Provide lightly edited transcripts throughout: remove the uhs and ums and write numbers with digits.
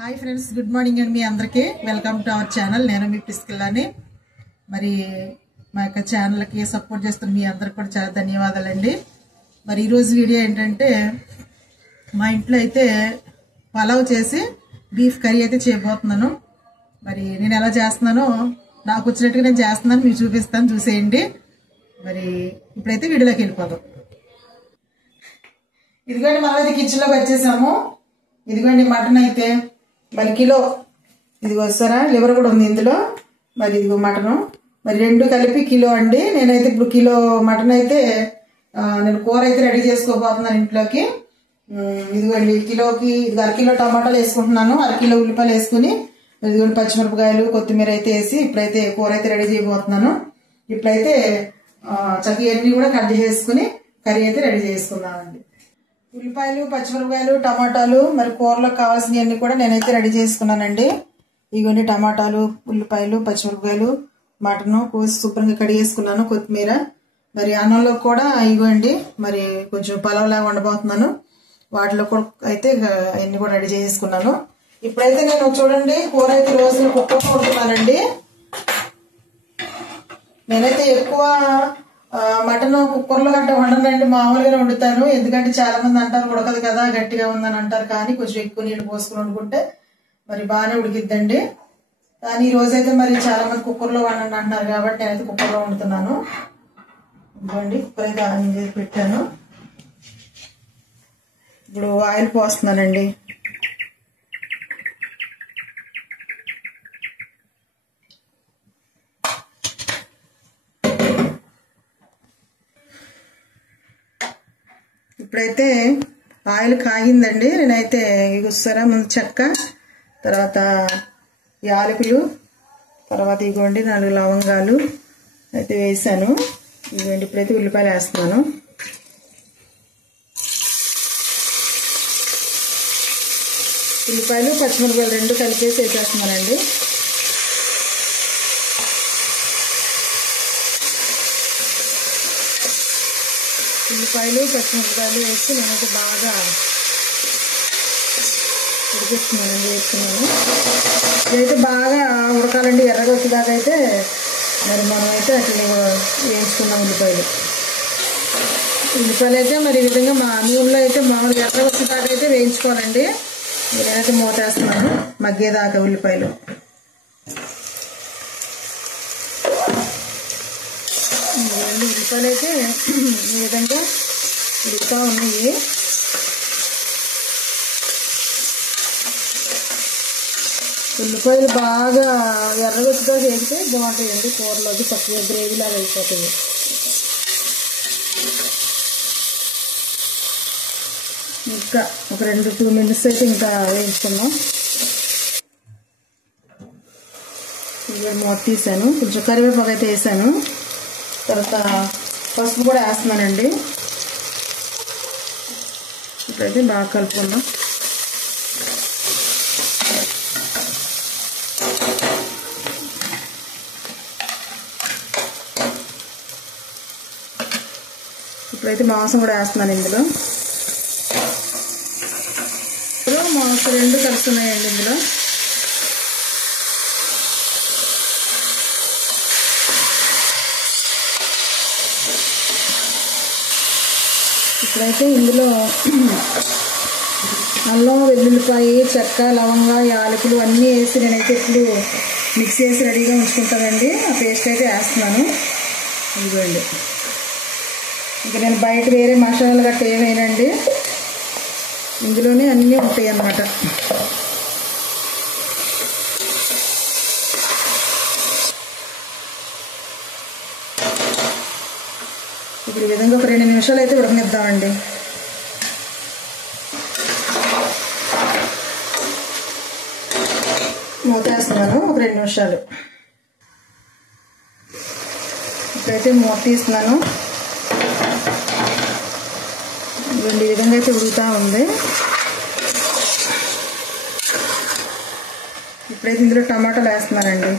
Hi friends, good morning అండి. మీ అందరికీ welcome to our channel. నేను మీ పిస్కిల్లాని. మరి మా యొక్క ఛానల్కి సపోర్ట్ చేస్తున్న మీ అందరికి కూడా చాలా ధన్యవాదాలండి. మరి ఈరోజు వీడియో ఏంటంటే, మా ఇంట్లో అయితే పలావ్ చేసి బీఫ్ కర్రీ అయితే చేయబోతున్నాను. మరి నేను ఎలా చేస్తున్నానో నాకు వచ్చినట్టుగా నేను చేస్తున్నాను, మీకు చూపిస్తాను, చూసేయండి. మరి ఇప్పుడైతే వీడియోలోకి వెళ్ళిపోదాం. ఇదిగోండి, మనం అయితే కిచెన్లోకి వచ్చేసాము. ఇదిగోండి మటన్ అయితే మరి కిలో, ఇదిగో వస్తారా లివర్ కూడా ఉంది ఇందులో. మరి ఇదిగో మటను, మరి రెండు కలిపి కిలో అండి. నేనైతే ఇప్పుడు కిలో మటన్ అయితే నేను కూర అయితే రెడీ చేసుకోబోతున్నాను ఇంట్లోకి. ఇదిగోండి కిలోకి ఇది అరకిలో టమాటాలు వేసుకుంటున్నాను, అరకిలో ఉల్లిపాయలు వేసుకుని, ఇదిగోండి పచ్చిమిరపకాయలు కొత్తిమీర అయితే వేసి ఇప్పుడైతే కూర అయితే రెడీ చేయబోతున్నాను. ఇప్పుడైతే చక్కగా అన్ని కూడా కట్ చేసుకుని కర్రీ అయితే రెడీ చేసుకున్నానండి. ఉల్లిపాయలు, పచ్చిమిరపకాయలు, టమాటాలు, మరి కూరలో కావాల్సినవన్నీ కూడా నేనైతే రెడీ చేసుకున్నానండి. ఇగోండి టమాటాలు, ఉల్లిపాయలు, పచ్చిమిరపకాయలు, మటను కోసి శుభ్రంగా కడిగేసుకున్నాను, కొత్తిమీర. మరి అన్నంలో కూడా ఇగోండి మరి కొంచెం పలావ్లాగా వండబోతున్నాను. వాటిలో కూడా అయితే అవన్నీ కూడా రెడీ చేసుకున్నాను. ఇప్పుడైతే నేను చూడండి కూర అయితే రోజు కుక్కర్లో వండుతున్నానండి. నేనైతే ఎక్కువ మటన్ కుక్కర్లో గట్ట వండనండి, మామూలుగానే వండుతాను. ఎందుకంటే చాలా మంది అంటారు ఉడకదు కదా, గట్టిగా ఉందని అంటారు. కానీ కొంచెం ఎక్కువ నీళ్ళు పోసుకుని వండుకుంటే మరి బాగానే ఉడికిద్దండి. కానీ ఈ రోజైతే మరి చాలా మంది కుక్కర్లో వండండి అంటున్నారు కాబట్టి నేనైతే కుక్కర్లో వండుతున్నాను. ఇదిగోండి కుక్కర్ అయితే ఆన్ చేసి పెట్టాను. ఇప్పుడు ఆయిల్ పోస్తున్నానండి. ఇప్పుడైతే ఆయిల్ కాగిందండి. నేనైతే ఇగొస్తారా ముందు చెక్క, తర్వాత యాలకులు, తర్వాత ఇగోండి 4 లవంగాలు అయితే వేసాను. ఇదిగోండి ఇప్పుడైతే ఉల్లిపాయలు వేస్తున్నాను. ఉల్లిపాయలు, పచ్చిమిరపకాయలు రెండు కలిపేసి వేసేస్తున్నానండి. ఉల్లిపాయలు, పచ్చిమిరపకాయలు వేసి నేనైతే బాగా ఉడికిస్తున్నానండి, వేస్తున్నాను. ఇదైతే బాగా ఉడకాలండి, ఎర్రగా వచ్చేదాకా అయితే మరి మనమైతే అట్లా వేయించుకున్నాం. ఉల్లిపాయలు అయితే మరి ఈ విధంగా మా నూనెలో అయితే మామూలుగా ఎర్రగా వచ్చేదాకా అయితే వేయించుకోవాలండి. నేనైతే మూతేస్తున్నాను మగ్గేదాకా ఉల్లిపాయలు. ఉల్లిపాయలు అయితే ఈ విధంగా ఉడుకుతూ ఉన్నాయి. ఉల్లిపాయలు బాగా ఎర్రగొచ్చుగా చేస్తే బాగుంటాయండి కూరలోకి, చక్కగా గ్రేవీలాగా అయిపోతుంది. ఇంకా ఒక 2-2 మినిట్స్ అయితే ఇంకా వేయించుకుందాం. ఇంకా మూత తీసాను, కొంచెం కరివేపాకు అయితే వేసాను, తర్వాత పసుపు కూడా వేస్తున్నానండి. ఇప్పుడైతే బాగా కలుపుకుందాం. ఇప్పుడైతే మాంసం కూడా వేస్తున్నాను ఇందులో. మాంసం రెండు కలుస్తున్నాయండి ఇందులో. ఇప్పుడైతే ఇందులో అల్లం, వెల్లుల్లిపాయ, చెక్క, లవంగా, యాలకులు అన్నీ వేసి నేనైతే ఇప్పుడు మిక్స్ చేసి రెడీగా ఉంచుకుంటానండి. ఆ పేస్ట్ అయితే వేస్తున్నాను. ఇదిగోండి, ఇంకా నేను బయట వేరే మసాలాలు గట్ట ఏమైనాండి, ఇందులోనే అన్నీ ఉంటాయి అన్నమాట. ఇప్పుడు ఈ విధంగా ఒక 2 నిమిషాలు అయితే ఉడకనిద్దామండి. మూతేస్తున్నాను ఒక 2 నిమిషాలు. ఇప్పుడైతే మూత తీస్తున్నాను. ఈ విధంగా అయితే ఉడుకుతూ ఉంది. ఇప్పుడైతే ఇందులో టమాటాలు వేస్తున్నానండి.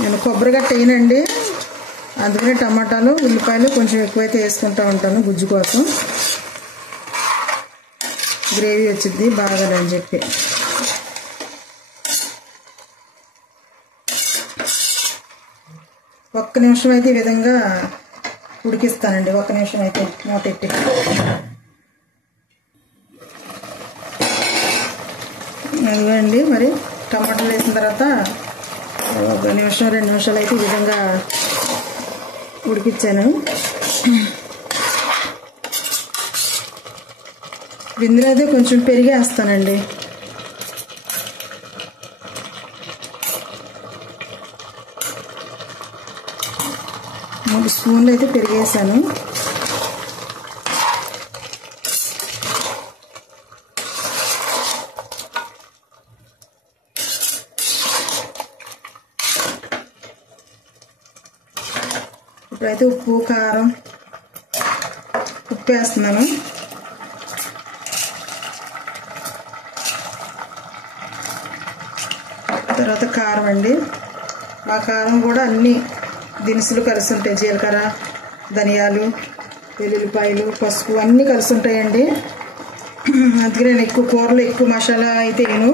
నేను కొబ్బరి గట్ట వేయనండి, అందుకని టమాటాలు ఉల్లిపాయలు కొంచెం ఎక్కువైతే వేసుకుంటూ ఉంటాను గుజ్జు కోసం, గ్రేవీ వచ్చింది బాగాలని చెప్పి. ఒక్క నిమిషం అయితే ఈ విధంగా ఉడికిస్తానండి. ఒక్క నిమిషం అయితే మూతెట్టి. అదిగోండి మరి టమాటాలు వేసిన తర్వాత ఒక నిమిషం 2 నిమిషాలు అయితే ఈ విధంగా ఉడికించాను. ఇందులో అయితే కొంచెం పెరిగేస్తానండి. మూడు స్పూన్లు అయితే పెరిగేసాను. ఇప్పుడైతే ఉప్పు కారం ఉప్పు వేస్తున్నాను. తర్వాత కారం అండి. ఆ కారం కూడా అన్ని దినుసులు కలిసి ఉంటాయి. జీలకర్ర, ధనియాలు, వెల్లుల్లిపాయలు, పసుపు అన్నీ కలిసి ఉంటాయండి. అందుకే నేను ఎక్కువ కూరలు ఎక్కువ మసాలా అయితే వేయను.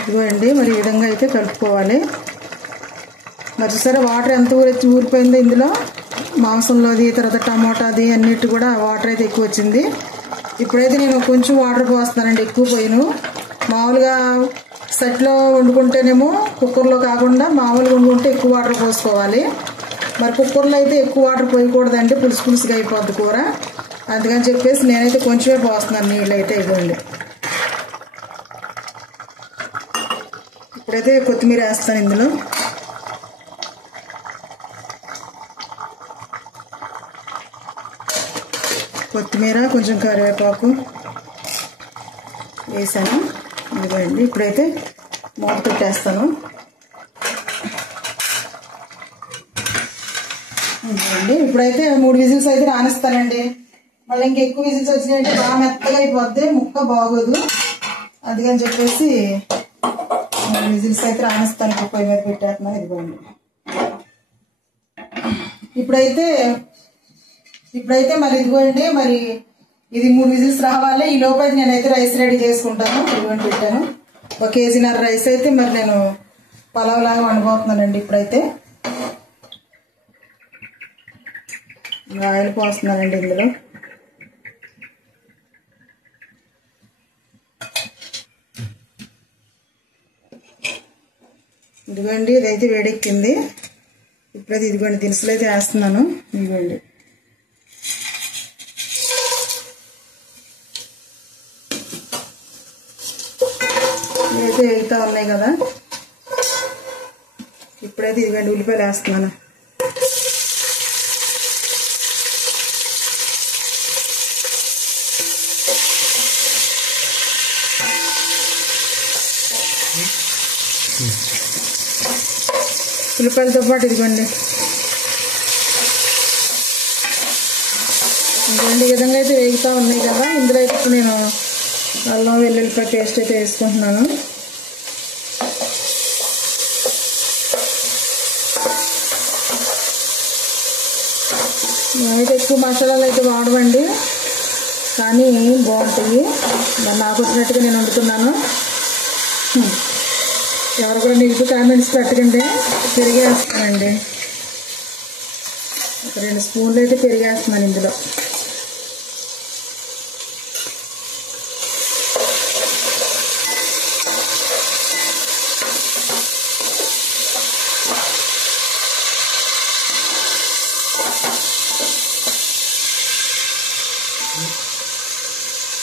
ఇదిగోండి మరి ఈ విధంగా అయితే కలుపుకోవాలి. మరి చూసారా వాటర్ ఎంత ఊరిపోయిందో ఇందులో, మాంసంలోది తర్వాత టమోటాది అన్నిటి కూడా వాటర్ అయితే ఎక్కువ వచ్చింది. ఇప్పుడైతే నేను కొంచెం వాటర్ పోస్తున్నానండి, ఎక్కువ పోయిను. మామూలుగా సెట్లో వండుకుంటేనేమో కుక్కర్లో కాకుండా మామూలుగా వండుకుంటే ఎక్కువ వాటర్ పోసుకోవాలి. మరి కుక్కర్లో అయితే ఎక్కువ వాటర్ పోయకూడదండి, పులుసు పులుసుగా అయిపోద్ది కూర. అందుకని చెప్పేసి నేనైతే కొంచెమే పోస్తున్నాను నీళ్ళు అయితే. ఇవ్వండి ఇప్పుడైతే కొత్తిమీర వేస్తాను ఇందులో. కొత్తిమీర కొంచెం కరివేపాకు వేసాను. ఇదిగోండి ఇప్పుడైతే మూత పెట్టేస్తాను. ఇదిగోండి ఇప్పుడైతే 3 విజిల్స్ అయితే రానిస్తానండి. మళ్ళీ ఇంకెక్కువ విజిల్స్ వచ్చినాయంటే బాగా మెత్తగా అయిపోద్ది, ముక్క బాగోదు. అందుకని చెప్పేసి 3 విజిల్స్ అయితే రానిస్తాను. పొయ్యి మీద పెట్టేస్తున్నాను. ఇదిగోండి ఇప్పుడైతే మరి ఇదిగోండి మరి ఇది 3 విజిల్స్ రావాలి. ఈ లోపు అయితే నేనైతే రైస్ రెడీ చేసుకుంటాను. ఇదిగోండి పెట్టాను. 1 కేజీన్నర రైస్ అయితే మరి నేను పలావ్ లాగా వండబోతున్నానండి. ఇప్పుడైతే ఆయిల్ పోస్తున్నానండి ఇందులో. ఇదిగోండి ఇదైతే వేడెక్కింది. ఇప్పుడైతే ఇదిగోండి దినుసులు అయితే వేస్తున్నాను. ఇదిగోండి ఇవైతే వేగుతా ఉన్నాయి కదా. ఇప్పుడైతే ఇదిగోండి ఉల్లిపాయలు వేస్తున్నాను. ఉల్లిపాయలతో పాటు ఇదిగోండి ఈ విధంగా అయితే వేగుతూ ఉన్నాయి కదా. ఇందులో అయితే ఇప్పుడు నేను అల్లం వెల్లుల్లిపాయ పేస్ట్ అయితే వేసుకుంటున్నాను. మేమైతే ఎక్కువ మసాలాలు అయితే వాడమండి, కానీ బాగుంటాయి. నాకు వచ్చినట్టుగా నేను వండుతున్నాను. ఎవరు కూడా మీకు కామెంట్స్ పెట్టకండి. పెరిగేస్తానండి, ఒక 2 స్పూన్లు అయితే పెరిగేస్తున్నాను ఇందులో.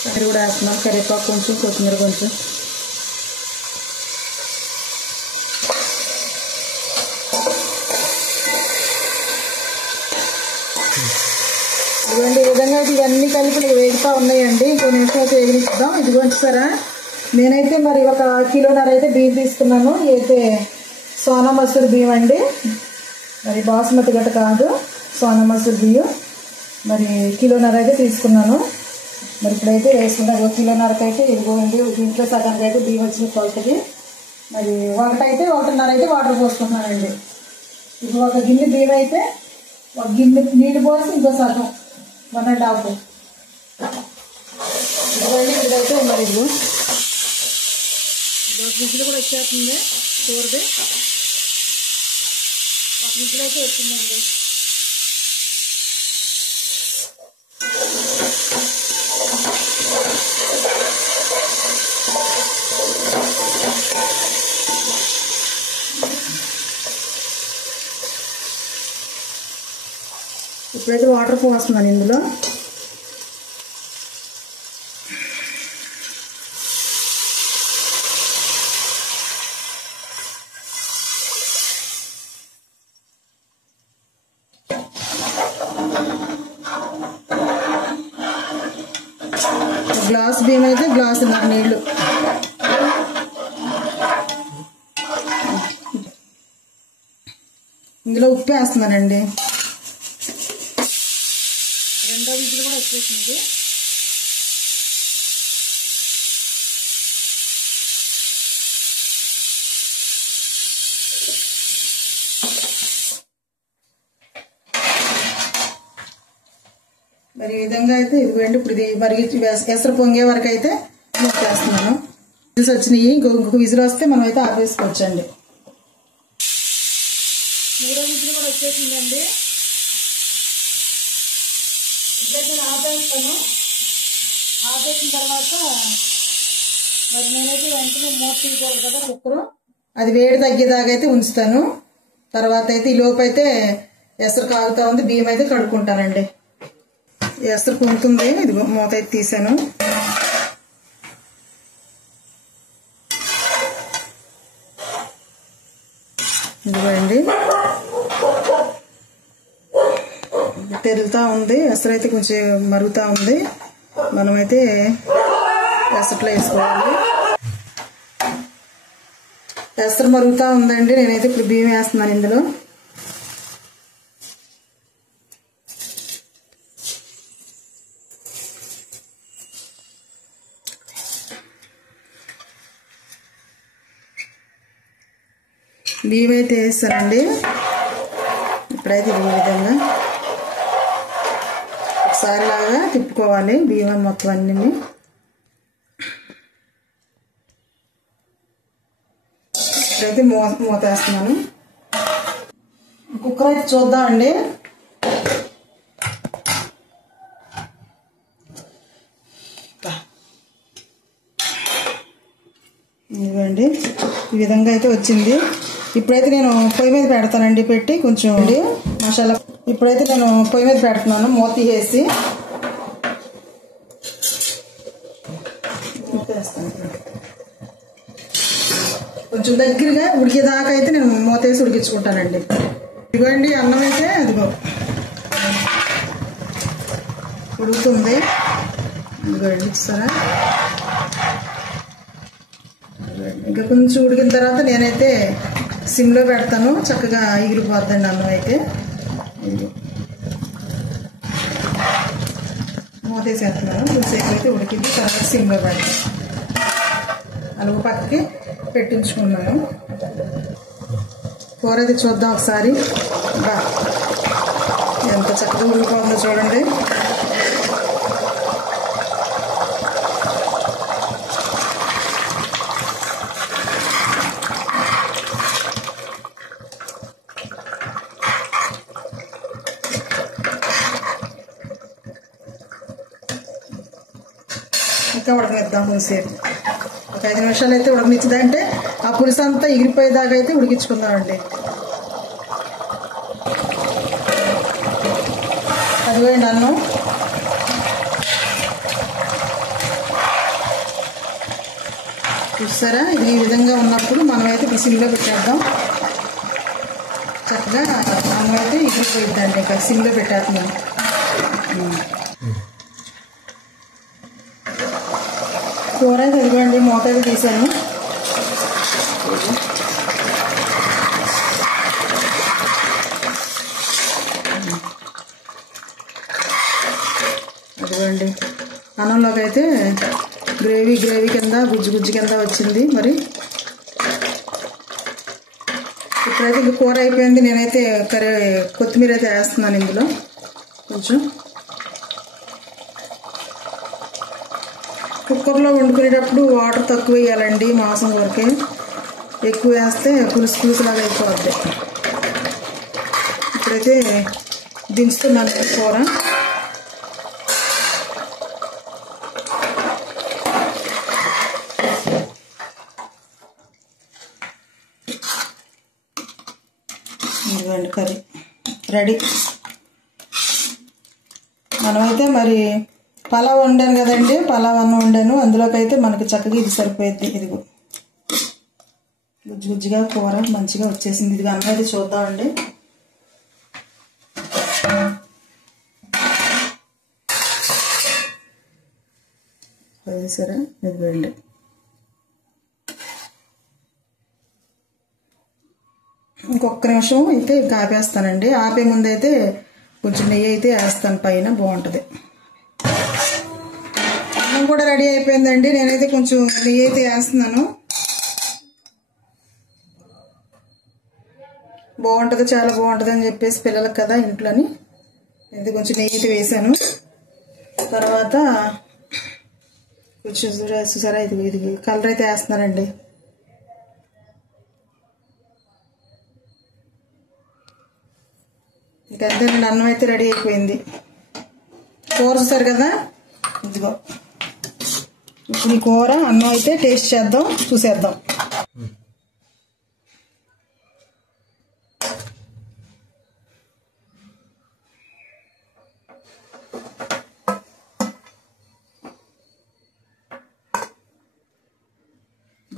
అది కూడా వేస్తున్నాం. కరివేపాకు కొంచెం, కొత్తిమీర కొంచెం. ఇదిగోండి ఈ విధంగా అయితే ఇవన్నీ కలిపి వేగుతూ ఉన్నాయండి. ఇంకో నిమిషం అయితే వేగనిద్దాం. ఇదిగోండి సరే నేనైతే మరి 1 కిలోన్నర అయితే బియ్యం తీసుకున్నాను. అయితే సోనా మసూర్ బియ్యం అండి, మరి బాస్మతి గట్ట కాదు, సోనా మసూర్ బియ్యం. మరి కిలోన్నర అయితే తీసుకున్నాను. మరి ఇప్పుడైతే వేసుకుంటాం. 1 కిలోన్నరకు అయితే ఇదిగోండి, దీంట్లో సగానికి అయితే బియ్యం వచ్చిన కొలతకి. మరి ఒకటైతే 1.5 అయితే వాటర్ పోసుకుంటున్నానండి. ఇప్పుడు 1 గిన్నె బియ్యం అయితే 1 గిన్నె నీళ్ళు పోసి ఇంకో సగం 1.5. ఇదిగోండి ఇదైతే మరి ఇది విజిల్ కూడా వచ్చేస్తుంది. కూరది 1 విజిల్ అయితే వచ్చిందండి. ఇప్పుడైతే వాటర్ పోస్తున్నాను ఇందులో. గ్లాస్ బియ్యం అయితే గ్లాసున్నర నీళ్ళు. ఇందులో ఉప్పు వేస్తున్నానండి. 2వ విజిల్ కూడా వచ్చేసింది. మరి ఈ విధంగా అయితే ఇదిగోండి. ఇప్పుడు ఇది మరి ఎసరు పొంగే వరకు అయితే చేస్తున్నాను. విజిల్స్ వచ్చినాయి. ఇంకొక విజిల్ వస్తే మనం అయితే ఆపేసుకోవచ్చండి. 3వ విజిల్ కూడా వచ్చేసిందండి. ఇద్దరు నేను ఆపేస్తాను. ఆపేసిన తర్వాత మరి నేనైతే వెంటనే మూత తీయకూడదు కదా కుక్కరు. అది వేడి తగ్గేదాకా అయితే ఉంచుతాను. తర్వాత అయితే ఈ లోపు అయితే ఎసరు కాగుతూ ఉంది. బియ్యం అయితే కడుక్కుంటానండి. ఎసరు పొంగుతుంది. ఇదిగో మూత అయితే తీసాను. ఇదిగోండి తెరులుతూ ఉంది. ఎసరు అయితే కొంచెం మరుగుతూ ఉంది. మనమైతే ఎసట్లో వేసుకోవాలి. ఎసరు మరుగుతూ ఉందండి. నేనైతే ఇప్పుడు బియ్యం వేస్తున్నాను ఇందులో. బియ్యం అయితే వేస్తానండి. ఇప్పుడైతే ఈ విధంగా ఒకసారి లాగా తిప్పుకోవాలి బియ్యం మొత్తం అన్నీ. ఇప్పుడైతే మూత వేస్తున్నాను. కుక్కర్ అయితే చూద్దామండి. ఇదిగోండి ఈ విధంగా అయితే వచ్చింది. ఇప్పుడైతే నేను పొయ్యి మీద పెడతానండి. పెట్టి కొంచెం మసాలా ఇప్పుడైతే నేను పొయ్యి మీద పెడుతున్నాను. మూత తీసేసి కొంచెం దగ్గరగా ఉడికేదాకా అయితే నేను మూత వేసి ఉడికించుకుంటానండి. ఇదిగోండి అన్నం అయితే అదిగో ఉడుకుతుంది. ఇదిగోండి చూస్తారా. ఇంకా కొంచెం ఉడికిన తర్వాత నేనైతే సిమ్లో పెడతాను. చక్కగా ఎగిరిపోద్దండి అన్నం అయితే. మూతేసేస్తున్నాను. కొంచెంసేపు అయితే ఉడికింది. తర్వాత సిమ్లో పెడతాను. అలుగు పక్కకి పెట్టించుకున్నాను. కూర అయితే చూద్దాం ఒకసారి. బా ఎంత చక్కగా ఉడికిపోతుందో చూడండి. ఇంకా ఉడకనిద్దాం కొంచెంసేపు. ఒక 5 నిమిషాలు అయితే ఉడకనిచ్చిందంటే ఆ పులుసు అంతా ఎగిరిపోయేదాకా అయితే ఉడికించుకుందామండి. అదిగోండి అన్నం. చూస్తారా. ఇది ఈ విధంగా ఉన్నప్పుడు మనమైతే ఇప్పుడు సిమ్లో పెట్టేద్దాం. చక్కగా అన్నం అయితే ఎగిరిపోయిద్దండి. ఇంకా సిమ్లో పెట్టేస్తున్నాం. కూర అయితే ఇదిగోండి మూత అయితే తీసాను. అదిగోండి అన్నంలోకి అయితే గ్రేవీ కింద గుజ్జు కింద వచ్చింది. మరి ఇప్పుడైతే ఇంక కూర అయిపోయింది. నేనైతే కొత్తిమీర అయితే వేస్తున్నాను ఇందులో. కొంచెం కుక్కర్లో వండుకునేటప్పుడు వాటర్ తక్కువ వేయాలండి, మాంసం వరకే. ఎక్కువ వేస్తే పులుసులాగా అయిపోద్ది. ఇప్పుడైతే దించుతున్నాను కూర. ఇదిగోండి కర్రీ రెడీ. మనమైతే మరి పలావ్ వండాను కదండి, పలావ్ అన్నం వండాను. అందులోకి అయితే మనకి చక్కగా ఇది సరిపోయింది. ఇదిగో గుజ్జుగా కూర మంచిగా వచ్చేసింది. ఇదిగో అన్నం అయితే చూద్దామండి. అది సరే ఇదిగోండి. ఇంకొక నిమిషం అయితే ఆపేస్తానండి. ఆపే ముందు అయితే కొంచెం నెయ్యి అయితే వేస్తాను పైన, బాగుంటుంది. అన్నం కూడా రెడీ అయిపోయిందండి. నేనైతే కొంచెం నెయ్యి అయితే వేస్తున్నాను. బాగుంటుంది, చాలా బాగుంటుంది అని చెప్పేసి పిల్లలకు కదా ఇంట్లోని ఇది కొంచెం నెయ్యి అయితే వేసాను. తర్వాత కొంచెం చూసారా ఇది కలర్ అయితే వేస్తున్నానండి. ఇంకా అంతేనండి, అన్నం అయితే రెడీ అయిపోయింది. కూర చూసారు కదా, ఇదిగో ఇప్పుడు ఈ కూర అన్నం అయితే టేస్ట్ చేద్దాం, చూసేద్దాం.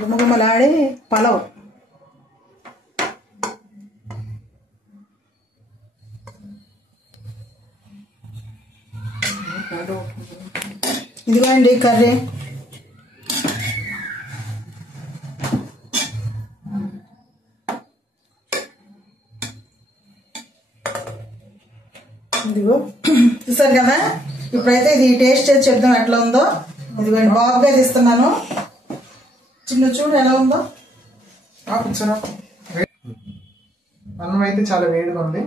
గుమగుమలాడే పలావ్. ఇదిగోండి కర్రీ. ఇదిగో చూసారు కదా. ఇప్పుడైతే ఇది టేస్ట్ చేసి చెప్దాం ఎట్లా ఉందో. ఇదిగోండి బాబుగా ఇస్తున్నాను. చిన్న చూడు ఎలా ఉందో. అన్నం అయితే చాలా వేడిగా ఉంది.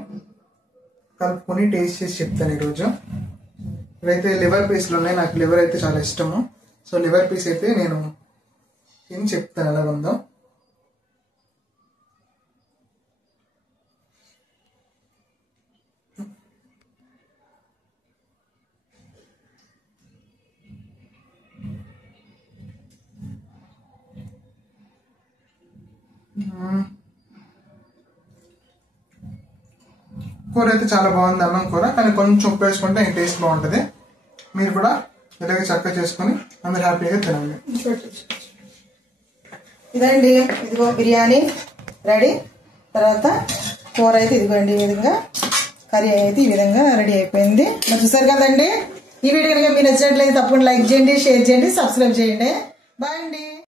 కలుపుకొని టేస్ట్ చేసి చెప్తాను ఈరోజు. ఇవైతే లివర్ పీస్లు ఉన్నాయి. నాకు లివర్ అయితే చాలా ఇష్టము. సో లివర్ పీస్ అయితే నేను ఏం చెప్తాను ఎలా ఉందో. కూర అయితే చాలా బాగుంది, అన్నం కూర. కానీ కొంచెం ఉప్పు వేసుకుంటే టేస్ట్ బాగుంటుంది. మీరు కూడా ఇలాగే చక్కగా చేసుకొని అందరు హ్యాపీగా తినండి. ఇదండి, ఇదిగో బిర్యానీ రెడీ. తర్వాత కూర అయితే ఇదిగోండి ఈ విధంగా, కర్రీ అయితే ఈ విధంగా రెడీ అయిపోయింది. మరి చూసారు కదండి. ఈ వీడియో కనుక మీరు నచ్చినట్లయితే తప్పకుండా లైక్ చేయండి, షేర్ చేయండి, సబ్స్క్రైబ్ చేయండి. బాయ్ అండి.